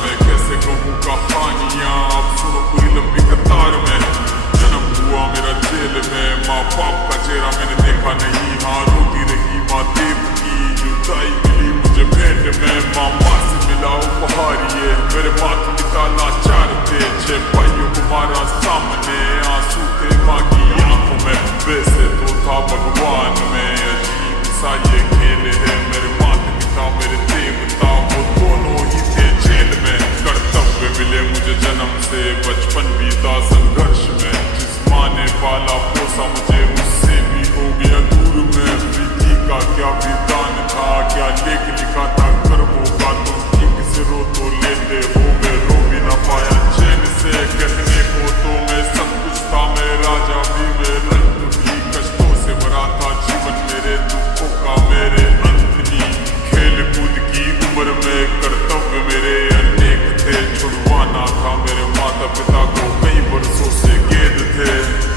में, कैसे कहूँ कहानियाँ अब सुनो पूरी लंबी कतार में। जन्म हुआ मेरा जेल में, माँ बाप का चेहरा मैंने देखा नहीं, हाँ रोती रही माँ देव की जुदाई मिली मुझे भेंट में। माँ से मिला उपहार ये, मेरे माता पिता लाचार थे, 6 भाइयों को मारा सामने, आंसू थे माँ की आंखों में। वैसे तो था भगवान में, अजीब सा ये खेल है, मेरे माता पिता मेरे देवता वो दोनों ही थे जेल में। कर्तव्य मिले मुझे जन्म से, बचपन बीता संघर्ष में, जिस माँ ने पाला पोसा मुझे उससे भी हो गया दूर में। प्रीति का क्या विधान था, क्या लेख लिखा था कर्मों का, तुम ठीक से रो तो लेते हो, मैं रो भी ना पाया चैन से। कहने को तो मैं सब कुछ था, मैं राजा भी, मैं रंग भी, कष्टों से भरा था जीवन मेरे, दुखों का मेरे अंत ही। खेल कूद की उम्र में कर्तव्य मेरे अनेक थे, छुड़वाना था मेरे माता पिता को कई वर्षों से गेद थे।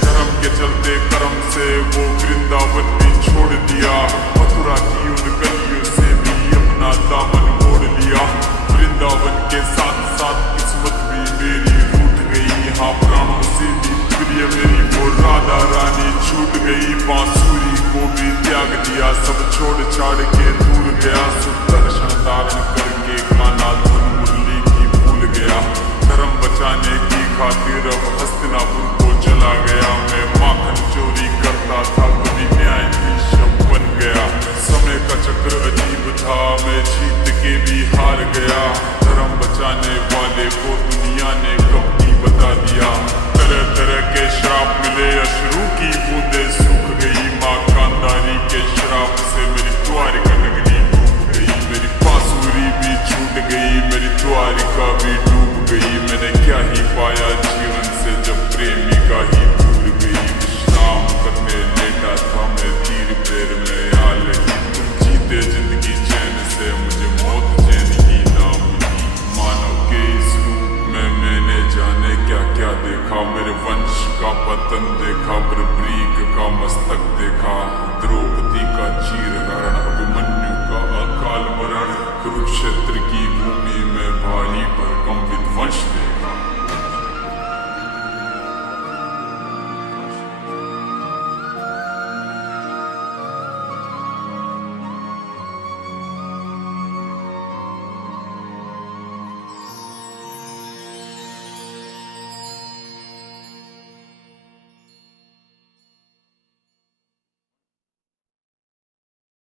धर्म के चलते कर्म से वो वृंदावन भी छोड़ दिया, मथुरा की उन गलियों से भी अपना दामन मोड़ लिया। वृंदावन के साथ साथ किस्मत भी मेरी रूठ गई, हाँ प्राणों से भी प्रिय मेरी वो राधा रानी छूट गई। बांसुरी को भी त्याग दिया, सब छोड़ छाड़ के दूर गया, सुदर्शन धारण करके कान्हा